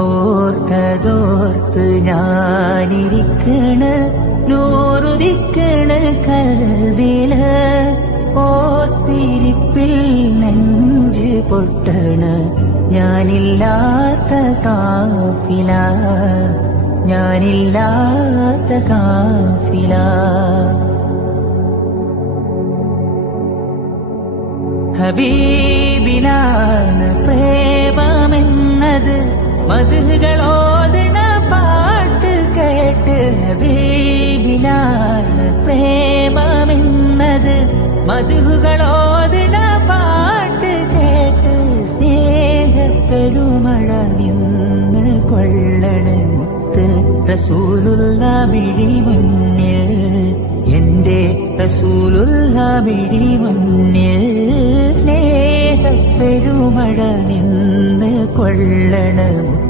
ഓർത്തതോർത്ത് ഞാനിരിക്കണ് നൂറുദിക്കണ് കൽവില് ഓർത്തിരിപ്പിൽ നെഞ്ച് പൊട്ടണ് ഞാനില്ലാത്ത കാഫില ഞാനില്ലാത്ത കാഫില ഹബീബിലാണ് പ്രേമമെന്നത് മധുകളോദണ പാട്ട് കേട്ട് ഹബീബിലാണ് പ്രേമമെന്നത് മധുകളോദണ പാട്ട് കേട്ട് സ്നേഹപ്പെരുമഴ നിന്ന് കൊള്ളണ് മുത്ത് റസൂലുള്ള മിഴി മുന്നിൽ എന്റെ റസൂലുള്ള മിഴി മുന്നിൽ സ്നേഹപ്പെരുമഴ നിന്ന് കൊള്ളണ്